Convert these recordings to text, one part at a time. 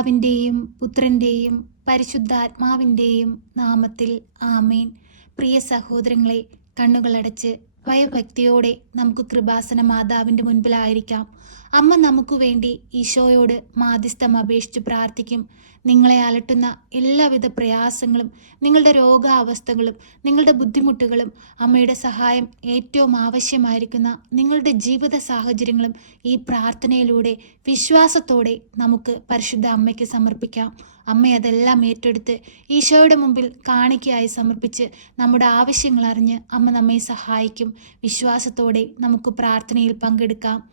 പിതാവിൻ്റെയും പുത്രൻ്റെയും പരിശുദ്ധാത്മാവിൻ്റെയും നാമത്തിൽ ആമേൻ. പ്രിയ സഹോദരങ്ങളെ, കണ്ണുകളടച്ച് ഭയഭക്തിയോടെ നമുക്ക് കൃപാസന മാതാവിൻ്റെ മുൻപിലായിരിക്കാം. അമ്മ നമുക്ക് വേണ്ടി ഈശോയോട് മാധ്യസ്ഥം അപേക്ഷിച്ച് പ്രാർത്ഥിക്കും. നിങ്ങളെ അലട്ടുന്ന എല്ലാവിധ പ്രയാസങ്ങളും, നിങ്ങളുടെ രോഗാവസ്ഥകളും, നിങ്ങളുടെ ബുദ്ധിമുട്ടുകളും, അമ്മയുടെ സഹായം ഏറ്റവും ആവശ്യമായിരിക്കുന്ന നിങ്ങളുടെ ജീവിത സാഹചര്യങ്ങളും ഈ പ്രാർത്ഥനയിലൂടെ വിശ്വാസത്തോടെ നമുക്ക് പരിശുദ്ധ അമ്മയ്ക്ക് സമർപ്പിക്കാം. അമ്മ അതെല്ലാം ഏറ്റെടുത്ത് ഈശോയുടെ മുമ്പിൽ കാണിക്കയായി സമർപ്പിച്ച് നമ്മുടെ ആവശ്യങ്ങൾ അറിഞ്ഞ് അമ്മ നമ്മെ സഹായിക്കും. വിശ്വാസത്തോടെ നമുക്ക് പ്രാർത്ഥനയിൽ പങ്കെടുക്കാം.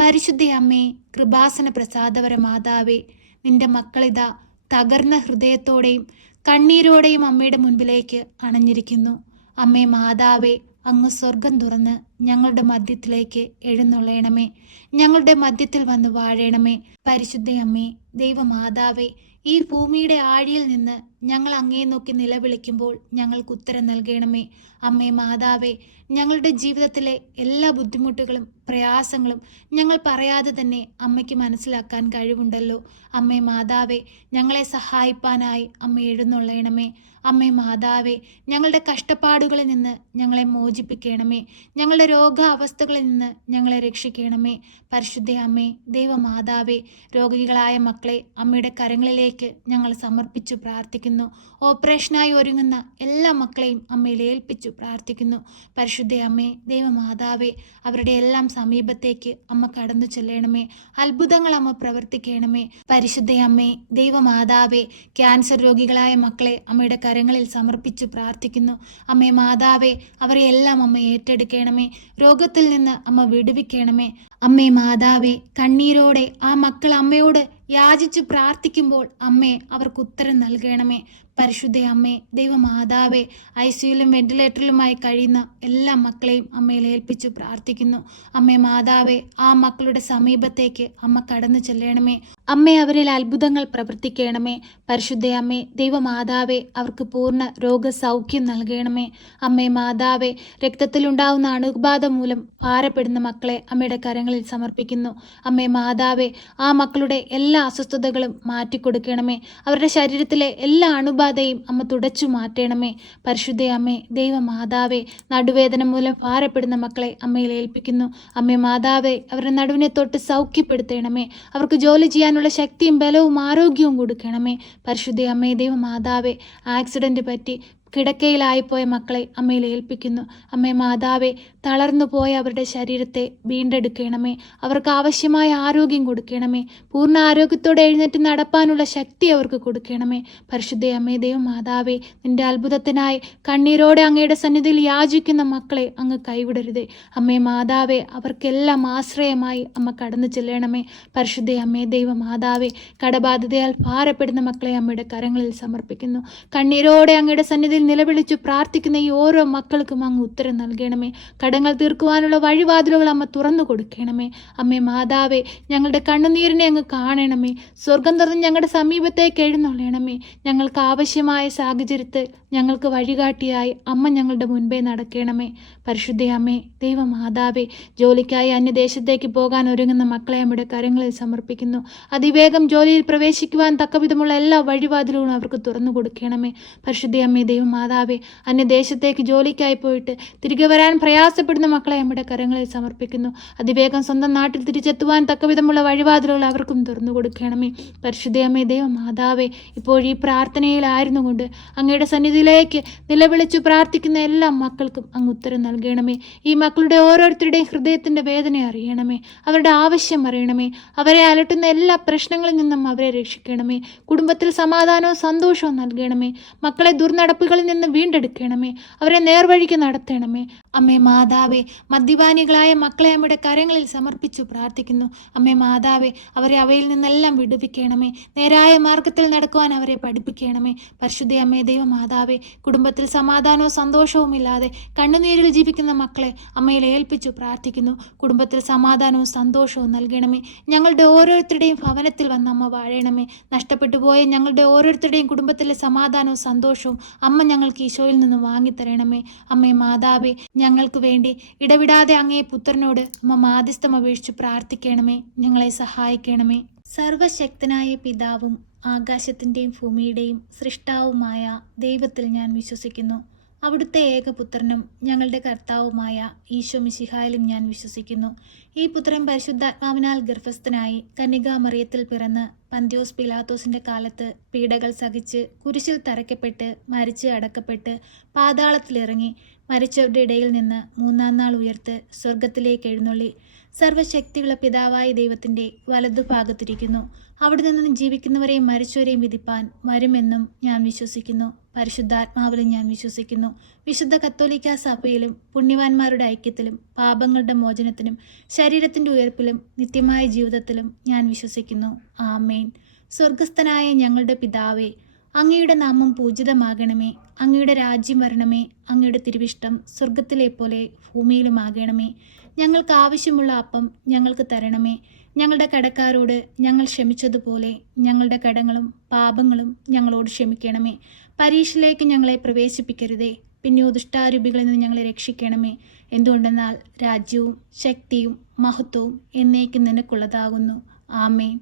പരിശുദ്ധ അമ്മേ, കൃപാസന പ്രസാദപര മാതാവേ, നിന്റെ മക്കളിതാ തകർന്ന ഹൃദയത്തോടെയും കണ്ണീരോടെയും അമ്മയുടെ മുൻപിലേക്ക് അണഞ്ഞിരിക്കുന്നു. അമ്മേ മാതാവേ, അങ്ങ് സ്വർഗം തുറന്ന് ഞങ്ങളുടെ മധ്യത്തിലേക്ക് എഴുന്നള്ളണമേ. ഞങ്ങളുടെ മധ്യത്തിൽ വന്ന് വാഴണമേ. പരിശുദ്ധ അമ്മേ, ദൈവമാതാവേ, ഈ ഭൂമിയുടെ ആഴിയിൽ നിന്ന് ഞങ്ങൾ അങ്ങേ നോക്കി നിലവിളിക്കുമ്പോൾ ഞങ്ങൾക്ക് ഉത്തരം നൽകണമേ. അമ്മേ മാതാവേ, ഞങ്ങളുടെ ജീവിതത്തിലെ എല്ലാ ബുദ്ധിമുട്ടുകളും പ്രയാസങ്ങളും ഞങ്ങൾ പറയാതെ തന്നെ അമ്മയ്ക്ക് മനസ്സിലാക്കാൻ കഴിവുണ്ടല്ലോ. അമ്മേ മാതാവേ, ഞങ്ങളെ സഹായിപ്പാനായി അമ്മ എഴുന്നള്ളണമേ. അമ്മേ മാതാവേ, ഞങ്ങളുടെ കഷ്ടപ്പാടുകളിൽ നിന്ന് ഞങ്ങളെ മോചിപ്പിക്കണമേ. ഞങ്ങളുടെ രോഗാവസ്ഥകളിൽ നിന്ന് ഞങ്ങളെ രക്ഷിക്കണമേ. പരിശുദ്ധ അമ്മേ, ദൈവമാതാവേ, രോഗികളായ മക്കളെ അമ്മയുടെ കരങ്ങളിലേക്ക് ഞങ്ങൾ സമർപ്പിച്ചു പ്രാർത്ഥിക്കുന്നു. ഓപ്പറേഷനായി ഒരുങ്ങുന്ന എല്ലാ മക്കളെയും അമ്മയിൽ ഏൽപ്പിച്ചു പ്രാർത്ഥിക്കുന്നു. പരിശുദ്ധ അമ്മേ, ദൈവമാതാവേ, അവരുടെ എല്ലാം സമീപത്തേക്ക് അമ്മ കടന്നു ചെല്ലണമേ. അത്ഭുതങ്ങൾ അമ്മ പ്രവർത്തിക്കണമേ. പരിശുദ്ധ അമ്മേ, ദൈവമാതാവേ, ക്യാൻസർ രോഗികളായ മക്കളെ അമ്മയുടെ കരങ്ങളിൽ സമർപ്പിച്ചു പ്രാർത്ഥിക്കുന്നു. അമ്മേ മാതാവേ, അവരെ എല്ലാം അമ്മ ഏറ്റെടുക്കണമേ. രോഗത്തിൽ നിന്ന് അമ്മ വിടുവിക്കണമേ. അമ്മേ മാതാവേ, കണ്ണീരോടെ ആ മക്കൾ അമ്മയോട് യാചിച്ച് പ്രാർത്ഥിക്കുമ്പോൾ അമ്മേ അവർക്ക് ഉത്തരം നൽകണമേ. പരിശുദ്ധ അമ്മേ, ദൈവമാതാവേ, ICUയിലും വെന്റിലേറ്ററിലുമായി കഴിയുന്ന എല്ലാ മക്കളെയും അമ്മയിൽ ഏൽപ്പിച്ചു പ്രാർത്ഥിക്കുന്നു. അമ്മേ മാതാവേ, ആ മക്കളുടെ സമീപത്തേക്ക് അമ്മ കടന്നു ചെല്ലണമേ. അമ്മേ, അവരിൽ അത്ഭുതങ്ങൾ പ്രവർത്തിക്കണമേ. പരിശുദ്ധ അമ്മേ, ദൈവമാതാവേ, അവർക്ക് പൂർണ്ണ രോഗസൗഖ്യം നൽകണമേ. അമ്മേ മാതാവേ, രക്തത്തിലുണ്ടാവുന്ന അണുബാധ മൂലം ഭാരപ്പെടുന്ന മക്കളെ അമ്മയുടെ കരങ്ങളിൽ സമർപ്പിക്കുന്നു. അമ്മേ മാതാവേ, ആ മക്കളുടെ എല്ലാ അസ്വസ്ഥതകളും മാറ്റിക്കൊടുക്കണമേ. അവരുടെ ശരീരത്തിലെ എല്ലാ അണുബാധയും അമ്മ തുടച്ചു മാറ്റണമേ. പരിശുദ്ധ അമ്മേ, ദൈവമാതാവേ, നടുവേദന മൂലം ഭാരപ്പെടുന്ന മക്കളെ അമ്മയിൽ ഏൽപ്പിക്കുന്നു. അമ്മേ മാതാവേ, അവരുടെ നടുവിനെ തൊട്ട് സൗഖ്യപ്പെടുത്തണമേ. അവർക്ക് ജോലി ചെയ്യാനുള്ള ശക്തിയും ബലവും ആരോഗ്യവും കൊടുക്കണമേ. പരിശുദ്ധ അമ്മേ, ദൈവമാതാവേ, ആക്സിഡന്റ് പറ്റി കിടക്കയിലായിപ്പോയ മക്കളെ അമ്മയിൽ ഏൽപ്പിക്കുന്നു. അമ്മേ മാതാവേ, തളർന്നു പോയ അവരുടെ ശരീരത്തെ വീണ്ടെടുക്കണമേ. അവർക്ക് ആവശ്യമായ ആരോഗ്യം കൊടുക്കണമേ. പൂർണ്ണ ആരോഗ്യത്തോടെ എഴുന്നേറ്റ് നടപ്പാനുള്ള ശക്തി അവർക്ക് കൊടുക്കണമേ. പരിശുദ്ധ അമ്മേ, ദൈവമാതാവേ, നിന്റെ അത്ഭുതത്തിനായി കണ്ണീരോടെ അങ്ങയുടെ സന്നിധിയിൽ യാചിക്കുന്ന മക്കളെ അങ്ങ് കൈവിടരുതേ. അമ്മേ മാതാവേ, അവർക്കെല്ലാം ആശ്രയമായി അമ്മ കടന്നു ചെല്ലണമേ. പരിശുദ്ധ അമ്മേ, ദൈവമാതാവേ, കടബാധിതയാൽ ഭാരപ്പെടുന്ന മക്കളെ അമ്മയുടെ കരങ്ങളിൽ സമർപ്പിക്കുന്നു. കണ്ണീരോടെ അങ്ങയുടെ സന്നിധിയിൽ നിലവിളിച്ചു പ്രാർത്ഥിക്കുന്ന ഈ ഓരോ മക്കൾക്കും അങ്ങ് ഉത്തരം നൽകണമേ. കടങ്ങൾ തീർക്കുവാനുള്ള വഴിവാതിലുകൾ അമ്മ തുറന്നു കൊടുക്കണമേ. അമ്മേ മാതാവേ, ഞങ്ങളുടെ കണ്ണുനീരിനെ അങ്ങ് കാണണമേ. സ്വർഗം തുറന്ന് ഞങ്ങളുടെ സമീപത്തേക്ക് എഴുന്നള്ളണമേ. ഞങ്ങൾക്ക് ആവശ്യമായ സാഹചര്യത്തിൽ ഞങ്ങൾക്ക് വഴികാട്ടിയായി അമ്മ ഞങ്ങളുടെ മുൻപേ നടക്കണമേ. പരിശുദ്ധ അമ്മേ, ദൈവമാതാവേ, ജോലിക്കായി അന്യദേശത്തേക്ക് പോകാൻ ഒരുങ്ങുന്ന മക്കളെ അമ്മയുടെ കരങ്ങളിൽ സമർപ്പിക്കുന്നു. അതിവേഗം ജോലിയിൽ പ്രവേശിക്കുവാൻ തക്കവിധമുള്ള എല്ലാ വഴിവാതിലുകളും അവർക്ക് തുറന്നു കൊടുക്കണമേ. പരിശുദ്ധ അമ്മേ, ദൈവമാതാവേ, അന്യദേശത്തേക്ക് ജോലിക്കായി പോയിട്ട് തിരികെ വരാൻ പ്രയാസപ്പെടുന്ന മക്കളെ അമ്മയുടെ കരങ്ങളിൽ സമർപ്പിക്കുന്നു. അതിവേഗം സ്വന്തം നാട്ടിൽ തിരിച്ചെത്തുവാൻ തക്കവിധമുള്ള വഴിവാതിലുകൾ അവർക്കും തുറന്നു കൊടുക്കണമേ. പരിശുദ്ധ അമ്മേ, ദൈവമാതാവേ, ഇപ്പോൾ ഈ പ്രാർത്ഥനയിലായിരുന്നു കൊണ്ട് അങ്ങയുടെ സന്നിധിയിലേക്ക് നിലവിളിച്ചു പ്രാർത്ഥിക്കുന്ന എല്ലാ മക്കൾക്കും അങ്ങ് ഉത്തരം നൽകണമേ. ഈ മക്കളുടെ ഓരോരുത്തരുടെയും ഹൃദയത്തിൻ്റെ വേദന അറിയണമേ. അവരുടെ ആവശ്യം അറിയണമേ. അവരെ അലട്ടുന്ന എല്ലാ പ്രശ്നങ്ങളിൽ നിന്നും അവരെ രക്ഷിക്കണമേ. കുടുംബത്തിൽ സമാധാനവും സന്തോഷവും നൽകണമേ. മക്കളെ ദുർനടപ്പുകളിൽ നിന്ന് വീണ്ടെടുക്കണമേ. അവരെ നേർവഴിക്ക് നടത്തണമേ. അമ്മേ മാതാവേ, മദ്യപാനികളായ മക്കളെ അമ്മയുടെ കരങ്ങളിൽ സമർപ്പിച്ചു പ്രാർത്ഥിക്കുന്നു. അമ്മേ മാതാവേ, അവരെ അവയിൽ നിന്നെല്ലാം വിടുവിക്കണമേ. നേരായ മാർഗത്തിൽ നടക്കുവാൻ അവരെ പഠിപ്പിക്കണമേ. പരിശുദ്ധ അമ്മേ, ദൈവമാതാവേ, കുടുംബത്തിൽ സമാധാനവും സന്തോഷവും ഇല്ലാതെ കണ്ണുനീരിൽ ജീവിക്കുന്ന മക്കളെ അമ്മയിൽ ഏൽപ്പിച്ചു പ്രാർത്ഥിക്കുന്നു. കുടുംബത്തിൽ സമാധാനവും സന്തോഷവും നൽകണമേ. ഞങ്ങളുടെ ഓരോരുത്തരുടെയും ഭവനത്തിൽ വന്ന് അമ്മ വാഴണമേ. നഷ്ടപ്പെട്ടു പോയ ഞങ്ങളുടെ ഓരോരുത്തരുടെയും കുടുംബത്തിലെ സമാധാനവും സന്തോഷവും അമ്മ ഞങ്ങൾക്ക് ഈശോയിൽ നിന്ന് വാങ്ങിത്തരണമേ. അമ്മേ മാതാവേ, ഞങ്ങൾക്ക് വേണ്ടി ഇടവിടാതെ അങ്ങേ പുത്രനോട് അമ്മ മാധ്യസ്ഥം അപേക്ഷിച്ച് പ്രാർത്ഥിക്കണമേ. ഞങ്ങളെ സഹായിക്കണമേ. സർവശക്തനായ പിതാവും ആകാശത്തിൻ്റെയും ഭൂമിയുടെയും സൃഷ്ടാവുമായ ദൈവത്തിൽ ഞാൻ വിശ്വസിക്കുന്നു. അവിടുത്തെ ഏകപുത്രനും ഞങ്ങളുടെ കർത്താവുമായ ഈശോ മിശിഹായിലും ഞാൻ വിശ്വസിക്കുന്നു. ഈ പുത്രൻ പരിശുദ്ധാത്മാവിനാൽ ഗർഭസ്ഥനായി കന്യകാമറിയത്തിൽ പിറന്ന് പന്ത്യോസ് പിലാത്തോസിന്റെ കാലത്ത് പീഡകൾ സഹിച്ച് കുരിശിൽ തറയ്ക്കപ്പെട്ട് മരിച്ച് അടക്കപ്പെട്ട് പാതാളത്തിലിറങ്ങി മരിച്ചവരുടെ ഇടയിൽ നിന്ന് മൂന്നാം നാൾ ഉയർത്ത് സ്വർഗത്തിലേക്ക് എഴുന്നള്ളി സർവശക്തിയുള്ള പിതാവായ ദൈവത്തിന്റെ വലതുഭാഗത്തിരിക്കുന്നു. അവിടെ നിന്ന് ജീവിക്കുന്നവരെയും മരിച്ചവരെയും വിധിപ്പാൻ വരുമെന്നും ഞാൻ വിശ്വസിക്കുന്നു. പരിശുദ്ധാത്മാവിലും ഞാൻ വിശ്വസിക്കുന്നു. വിശുദ്ധ കത്തോലിക്കാ സഭയിലും പുണ്യവാന്മാരുടെ ഐക്യത്തിലും പാപങ്ങളുടെ മോചനത്തിനും ശരീരത്തിന്റെ ഉയർപ്പിലും നിത്യമായ ജീവിതത്തിലും ഞാൻ വിശ്വസിക്കുന്നു. ആമേൻ. സ്വർഗസ്ഥനായ ഞങ്ങളുടെ പിതാവേ, അങ്ങയുടെ നാമം പൂജിതമാകണമേ. അങ്ങയുടെ രാജ്യം വരണമേ. അങ്ങയുടെ തിരുവിഷ്ടം സ്വർഗത്തിലെ പോലെ ഭൂമിയിലുമാകണമേ. ഞങ്ങൾക്ക് ആവശ്യമുള്ള അപ്പം ഞങ്ങൾക്ക് തരണമേ. ഞങ്ങളുടെ കടക്കാരോട് ഞങ്ങൾ ക്ഷമിച്ചതുപോലെ ഞങ്ങളുടെ കടങ്ങളും പാപങ്ങളും ഞങ്ങളോട് ക്ഷമിക്കണമേ. പരീക്ഷയിലേക്ക് ഞങ്ങളെ പ്രവേശിപ്പിക്കരുതേ, പിന്നെയോ ദുഷ്ടാരൂപികളിൽ നിന്ന് ഞങ്ങളെ രക്ഷിക്കണമേ. എന്തുകൊണ്ടെന്നാൽ രാജ്യവും ശക്തിയും മഹത്വവും എന്നേക്കും നിനക്കുള്ളതാകുന്നു. ആമേൻ.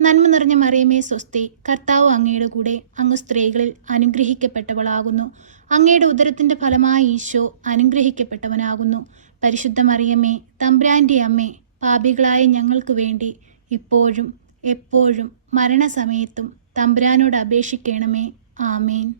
നന്മ നിറഞ്ഞ മറിയമേ സ്വസ്തി, കർത്താവ് അങ്ങയുടെ കൂടെ, അങ്ങ് സ്ത്രീകളിൽ അനുഗ്രഹിക്കപ്പെട്ടവളാകുന്നു. അങ്ങയുടെ ഉദരത്തിന്റെ ഫലമായ ഈശോ അനുഗ്രഹിക്കപ്പെട്ടവനാകുന്നു. പരിശുദ്ധ മറിയമേ, തമ്പുരാന്റെ അമ്മേ, പാപികളായ ഞങ്ങൾക്ക് വേണ്ടി ഇപ്പോഴും എപ്പോഴും മരണസമയത്തും തമ്പുരാനോട് അപേക്ഷിക്കണമേ. ആമേൻ.